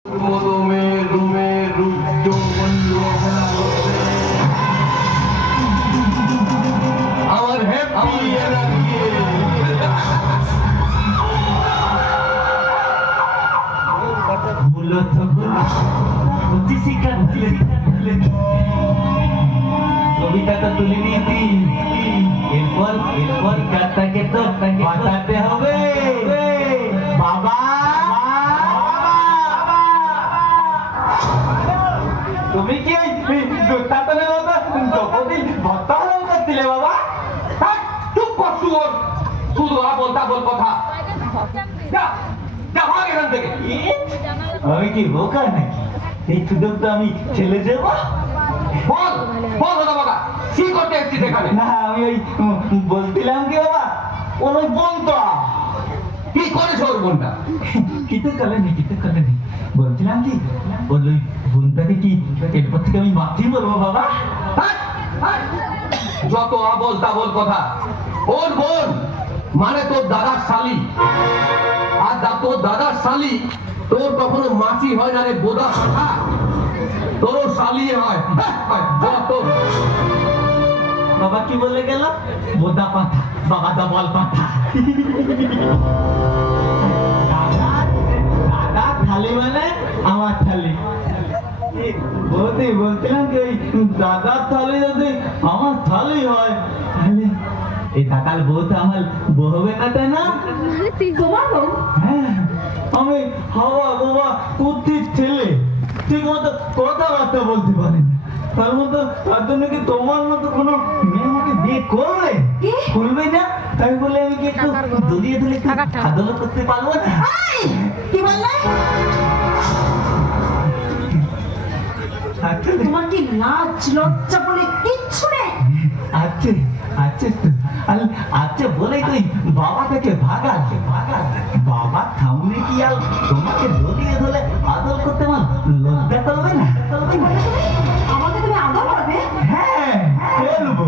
আমার হ্যাপি মূলত কবিতাটা তুলে নিয়েছি, এরপর গাছটাকে তো বাঁচাতে হবে। বাবা তুমি কি দুটাতনের মতো দ্রৌপদীর ভর্তা হরণ করছিলে বাবা? চুপ কর শুয়োর, শুধু আবল তাবল কথা। যা যা ভাগ এখান থেকে। আমি কি বোকা নাকি? এই সুযোগ তো আমি ছেলে যাব। বল বল দাদা বাবা, কি করতে এসেছিস এখানে? না আমি ওই বলছিলাম কি বাবা, ওর ওই বোনটা কি করেছে, ওর বোনটা কিছু করেনি, কিছু করেনি। বলছিলাম কি ওর ওই বোনটাকে কি এরপর থেকে আমি মাতৃ বলবো বাবা? যত আবল তাবল কথা। ওর বোন মানে তোর দাদার শালি, আর তোর দাদার শালি তোর কখনো মাসি হয় না রে বোদা পাঠা, তোরও শালি হয়। যত বাবা কি বলে গেল? বোদা পাঠা, বাবা দবল পাঠা। দাদা থালি মানে আমার থালি। বলছিলাম কি ওই দাদার থালি যদি আমার থালি হয়, তাহলে এই দাদার বউ তো আমার বউ হবে না, তাই না? তোমার বউ? হ্যাঁ, আমি হাওয়া বাবা কুত্তির ছেলে, ঠিক মতো কথাবার্তা বলতে পারি না। তার মতো তার জন্য কি তোমার মতো কোনো মেয়ে আমাকে বিয়ে করবে? করবে না? তাই বলে আমি কি একটু দড়িয়ে ধরে আদর করতে পারবো না? কি বললে? তোমার কি লাজ লজ্জা বলে কিচ্ছু নেই? আছে আছে তো, আছে বলেই তুই বাবা থেকে ভাগাচ্ছে। বাবা থামলে কি আর তোমাকে দড়িয়ে ধরে আদর করতে আমার লজ্জা করবে না? আমাকে তুমি আদর করবে? হ্যাঁ, বলবো।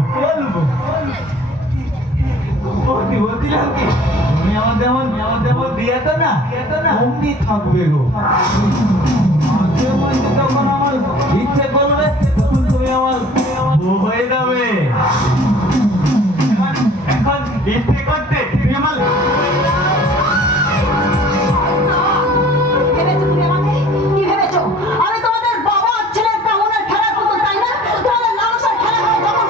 বলছিলাম কি তুমি আমাদের যেমন দিয়েছো না, অমনি থাকবে গো। মাঝে মাঝে যখন আমার ইচ্ছে করবে তখন তুমি আমার বউ হয়ে যাবে। এখন ইচ্ছে করতে তুমি আমার ভেবেছো তুমি আমাকে? কি ভেবেছো? আমি তোমাদের বাবা ছেলের কামনার খেলা করতো, তাই না? তোমাদের লালসার খেলা করে যখন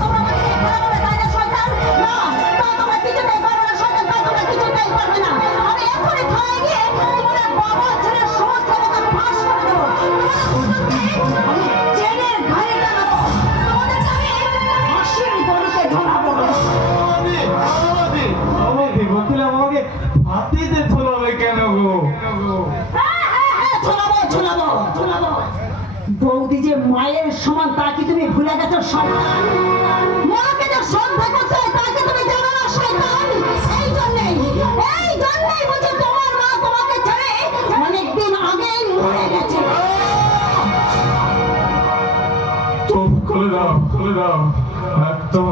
তোমরা আমাকে খেলা করে, তাই না শয়তান? না, তা তোমরা কিছুতেই পারবে না শয়তান, তা তোমরা কিছুতেই পারবে না। আমি এখনই থানায় গিয়ে তোমাদের বাবা ছেলের সমস্ত কথা ফাঁস করে দেবো। আমি ট্রেনের ঘাড়ে টানাবো, তোমাদেরকে আমি ফাঁসির দড়িতে ঝোলাবো। বলছিলাম আমাকে হাতিতে ঝোলাবে কেন গো? ঝোলাবো। বৌদি যে মায়ের সমান তা কি তুমি ভুলে গেছো শয়তান? মাকে যে শ্রদ্ধা করতে হয় তা কি তুমি জানো না শয়তান? এই জন্যই বুঝি তোমার মা তোমাকে ছেড়ে অনেকদিন আগেই মরে গেছে। চুপ করে দাও, একদম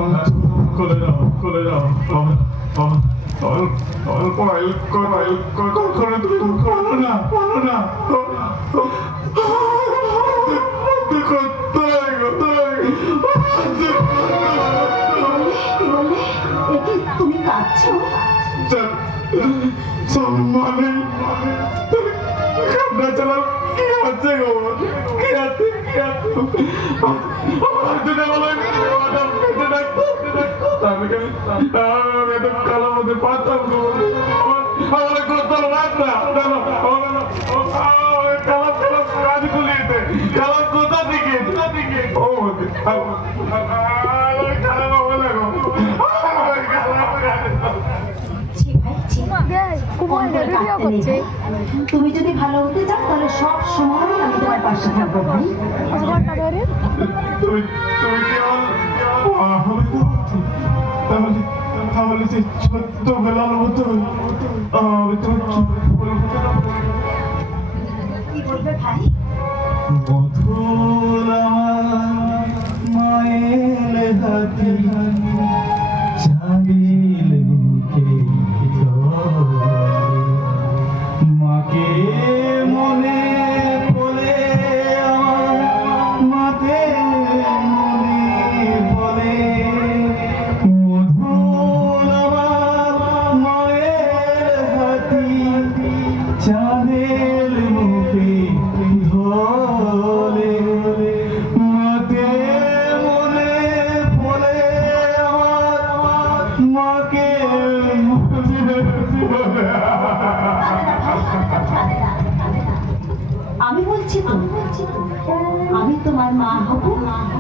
করে দাও। অল্প করে তুমি করো না। তুমি কাঁদছো? মানে কান্না চালাও কি আছে গো? কি আছে? আমার জন্য বলো পেটে ডাকতো আমি কালো মধ্যে পাতাম গো। আমার কোথাও রাখ না কালো কাজ খুলিয়েছে। কালো কোথা থেকে ও খারাপ হবে না গো। তুমি যদি ভালো হতে চাও তাহলে সব সময় আমি তোমার পাশে থাকবো ভাই। তুমি তাহলে সেই ছোট্টবেলার মতো আমি তোমাকে কি বলবে ভাই? মধুর আমার মায়ের হাতি চাইল বুকে মাকে মনে বলছি তো, আমি তোমার মা হব,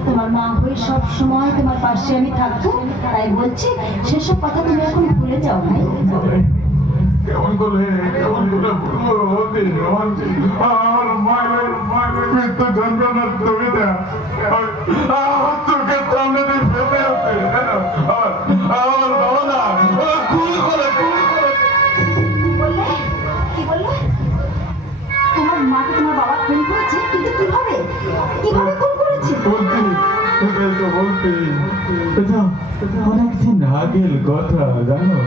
তোমার মা হয়ে সব সময় তোমার পাশে আমি থাকবো। তাই বলছি সেসব কথা তুমি এখন ভুলে যাও ভাই। কেমন করে আমার মায়ের মৃত্যু যন্ত্রণার ছবিটা আমার চোখের সামনে দিয়ে ফেলে আছে। আমার বাবা না খুন করে বললে কি বললে? তোমার মাকে তোমার বাবা খুন করেছে, কিন্তু কিভাবে কিভাবে খুন করেছে? বলছি এটাই তো বলছি। এটা অনেকদিন আগের কথা জানো।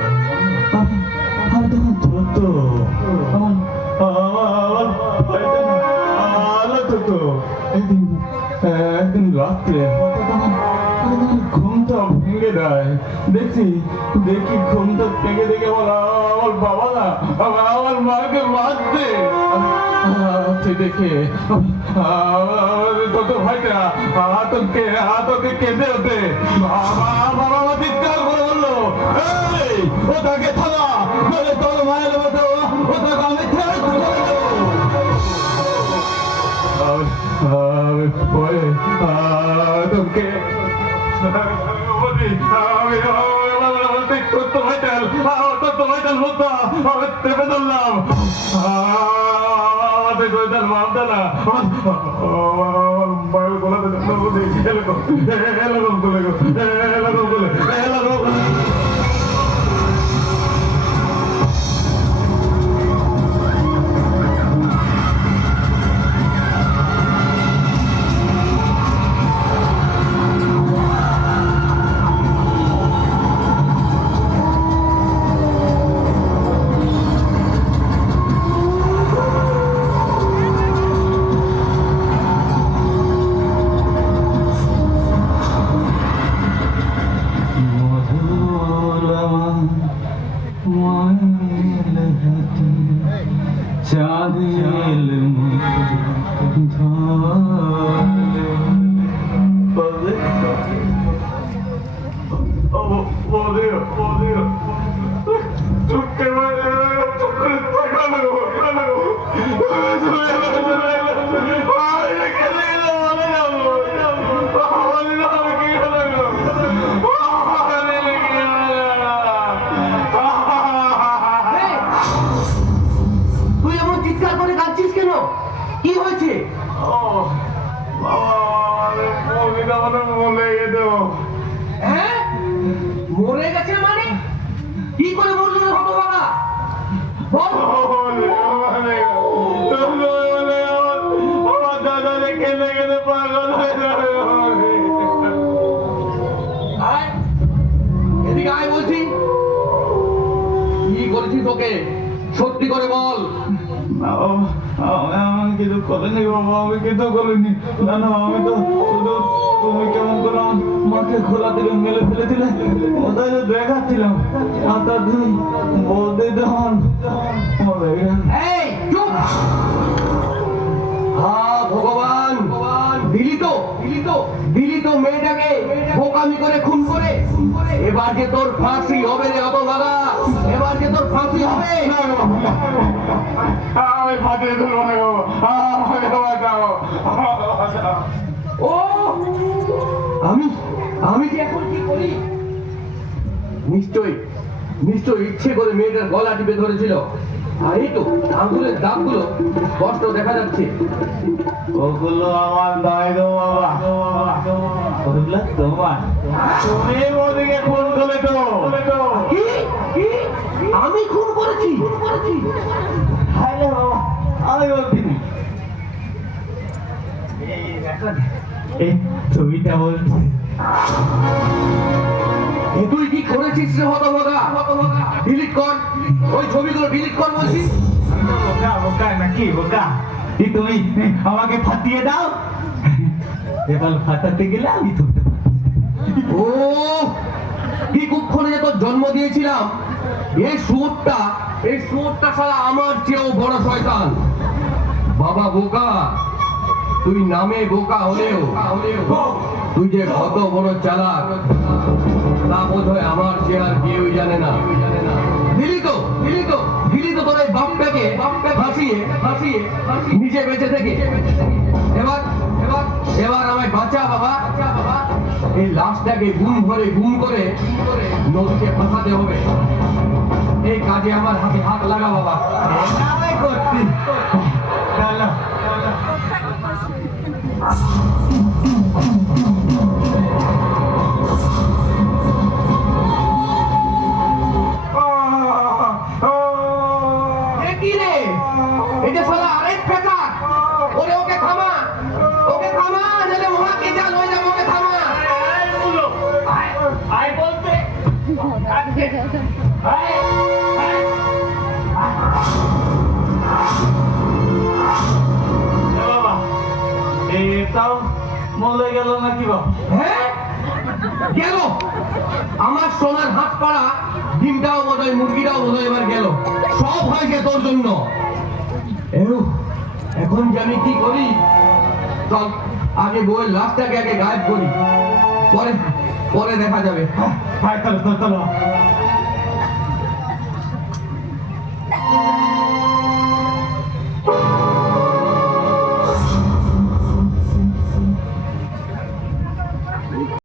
আমি তখন ছোট, আমার একদিন রাত্রে হঠাৎ ঘুমটা ভেঙে দেয়। দেখি ঘুমটা ভেঙে দেখে আমার বাবা না আমার মাকে মারতে দেখে তত ভাইটা আতঙ্কে কেঁদে ওঠে। বাবা চিৎকার করে বললো, ওটাকে থামা, বলে তোর মায়ের মতো ওটাকে আমি ছেড়ে চলে যাবো। পরে তোকে চেপে ধরলাম। মায়ের গলাতে এরকম তুই এমন চিৎকার করে কাঁদছিস কেন? কি হয়েছে? হ্যাঁ, মরে গেছে মানে? কি করে মরলো রে হতভাগা? বল। আমার দাদা কেঁদে কেঁদে পাগল হয়ে যাবে। আয়, এদিকে আয় বলছি। কি করেছিস তোকে? সত্যি করে বল। আমি কিছু করিনি বাবা, আমি কিছু করিনি। না আমি তো শুধু তুমি কেমন করে আমার মাকে খোলা দিলে মেলে ফেলেছিলে, ওটাই তো দেখাচ্ছিলাম। আর তার তুমি বলতে তো আমার এই চুপ! ভগবান, দিলি তো মেয়েটাকে বোকামি করে খুন করে। এবার যে তোর ফাঁসি হবে রে হতভাগা, এবার যে তোর ফাঁসি হবে। আমি ফাটিয়ে ধরবো না বাবা, ও আমি যে এখন কি করি? নিশ্চয়ই ইচ্ছে করে মেয়েটার গলা টিপে ধরেছিল। আর এই তো আঙুলের দাগগুলো স্পষ্ট দেখা যাচ্ছে। ওগুলো আমার দায় গো বাবা, ওগুলো তোমার। তুমি ওদিকে খুন করে তো। কি? আমি খুন করেছি? হ্যালো বাবা, আমি বলছি না। এই ছবিটা বলছি। তুই কি করেছিস রে হতভাগা? ডিলিট কর ওই ছবিগুলো, ডিলিট কর বলছি। বোকা নাকি বোকা? তুমি আমাকে ফাটিয়ে দাও, এবার ফাটাতে গেলে আমি ধরতে পারি। ও কি কুক্ষণে যে তোর জন্ম দিয়েছিলাম, এই শুয়োরটা সারা আমার চেয়েও বড় শয়তান। বাবা বোকা, তুই নামে বোকা হলেও তুই যে কত বড় চালাক তা বোধ হয় আমার চেয়ে আর কেউই জানে না। দিলি তো দিলি তো তোর এই বাপটাকে ফাঁসিয়ে নিজে বেঁচে থেকে এবার এবার এবার আমায় বাঁচা বাবা, এই লাশটাকে গুম করে নদীতে ফাঁসাতে হবে। এই কাজে আমার হাতে হাত লাগা বাবা। আমি করছি চলো এ কি রে, এই যে শালা আরেক ফেকার। ওরে ওকে থামা, নাহলে ওহাকে যা লয়ে যাবো, ওকে থামা। আই বলতে বাবা এটাও মরে গেল নাকি বাবা? হ্যাঁ গেল, আমার সোনার হাত পাড়া ডিমটাও বোধহয়, মুরগিটাও বোধহয় এবার গেল। সব হয়েছে তোর জন্য। এখন যে আমি কি করি, চল আগে বউয়ের লাশটাকে আগে গায়েব করি, পরে দেখা যাবে। চলো